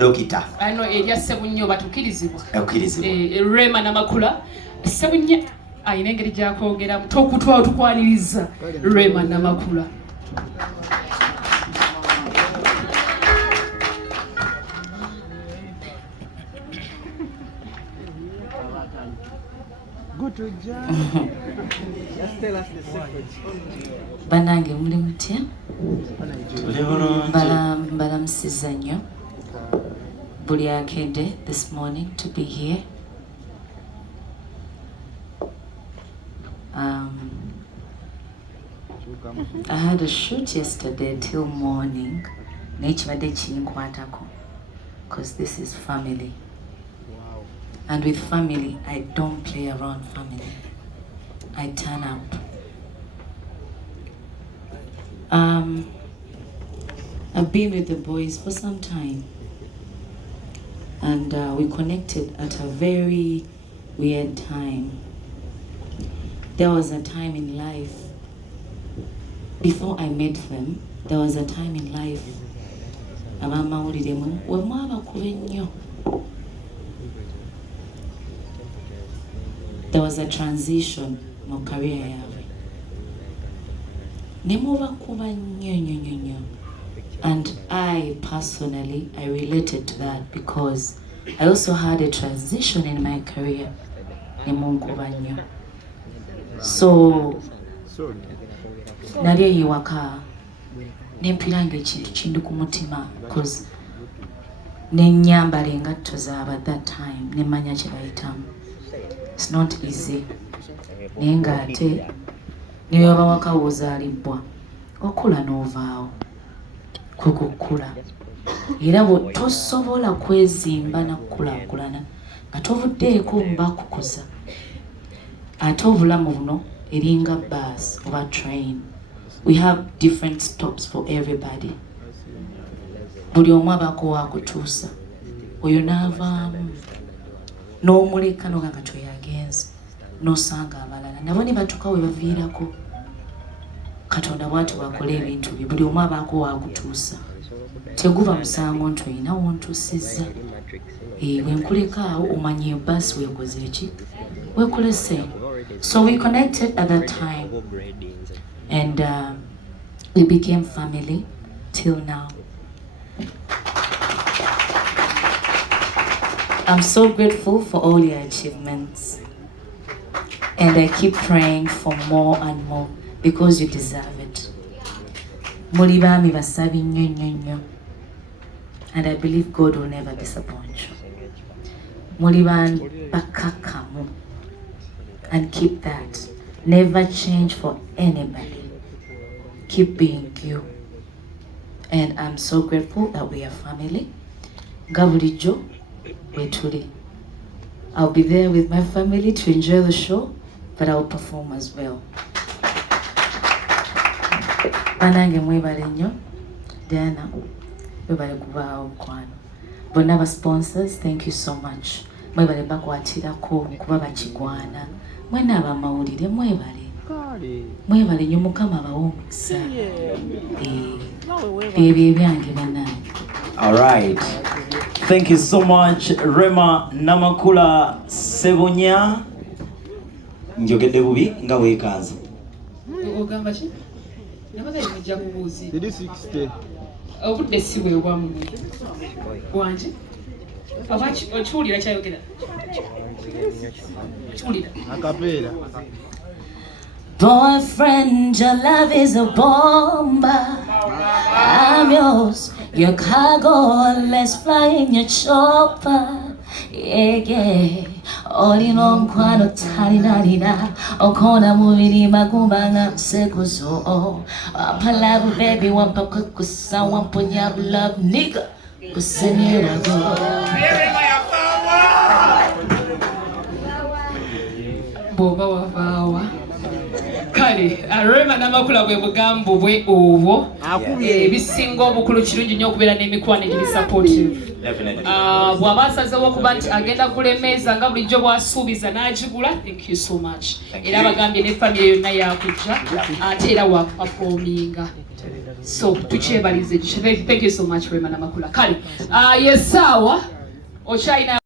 Dokita. Ano erya Ssebunnya batukirizibwa. Okukirizibwa. Rema Namakula. Ssebunnya ayina engeri gy'akwogeramu tokutwala tukwaniriza Rema Namakula. Banange muli mutya? Mbalamusiza nnyo buli akedde this morning to be here. I had a shoot yesterday till morning. Nekibadde kinkwatako because this is family. And with family, I don't play around family. I turn up. I've been with the boys for some time. And we connected at a very weird time. There was a time in life, before I met them, there was a time in life, there was a transition in my career. And I personally, I related to that because I also had a transition in my career. So, naliye yiwaka nempiranga ekintu kindi ku mutima because nenyambala engatto zaabwe at that time nemanya kye bayitamu. It's not easy. Naye ng'ate niwe waba waka w'ozaalibwa okula n'ovaawo kukukula era bwe tosobola kwezimba na kukulaakulana nga tovuddeeko mubakukuza ate obulamu buno eringa bus oba train. We have different stops for everybody. Buli omu abaako waakutuusa oyo n'avaamu n'omuleka n'ogamba tweyagenze n'osanga abalala nabo ne batuuka we baviirako. Katonda bw'ati bw'akola ebintu bye buli omu abaako waakutuusa teguba musango nti oyina wontuusizza. Bwe nkuleka awo omanye basi weekoze eki weekolese. So we connected at that time and we became family till now. I'm so grateful for all your achievements and I keep praying for more and more because you deserve it. Muli baami basabi nnyo nnyo nnyo and I believe God will never disappoint you. Muli bakakamu and keep that. Never change for anybody. Keep being you. And I'm so grateful that we are family. Gabulijo wetuli. I'll be there with my family to enjoy the show, but I'll perform as well. Banange mwebale nnyo. Diana, mwebale kubaawo mukwano. Bonna ba sponsors, thank you so much. Mwebale bakwatirako kuba bakigwana. Mwena abamawulire mwebale. Mwebale nnyo Mukama abawe omukisa. Byebyo ebyange banange. All right. Thank you so much, Rema Namakula Ssebunnya. Njogedde bubi nga weekaazi. Ogamba ki? Nabaga yimujja kubuuzi. 360. Obudde si bwe bwamu. Wanje? Abachi okiwulira kyayogera? Okiwulira? Akapeera. Boyfriend, your love is a bomb. I'm yours, your cargo, let's fly in your chopper. Yeah, yeah. Olino mkwano talinalina okona mubiri magumba nga nsekuzo. Wapalabu baby wampa kukusa wamponya love nigga kusenera go. Boba wavaawa. Kale, Rema Namakula bwe bugambo bwe obwo. Ebisinga obukulu kirungi nnyo okubeera n'emikwano egiri supportive. Bw'aba asazeewo okuba nti agenda kugula emeeza nga bulijjo bw'asuubiza n'agigula, thank you so much. Era abagambye ne family yonna yakujja ate era wa performinga. so tukyebalize. Thank you so much Rema Namakula. Kale yesawa ochaina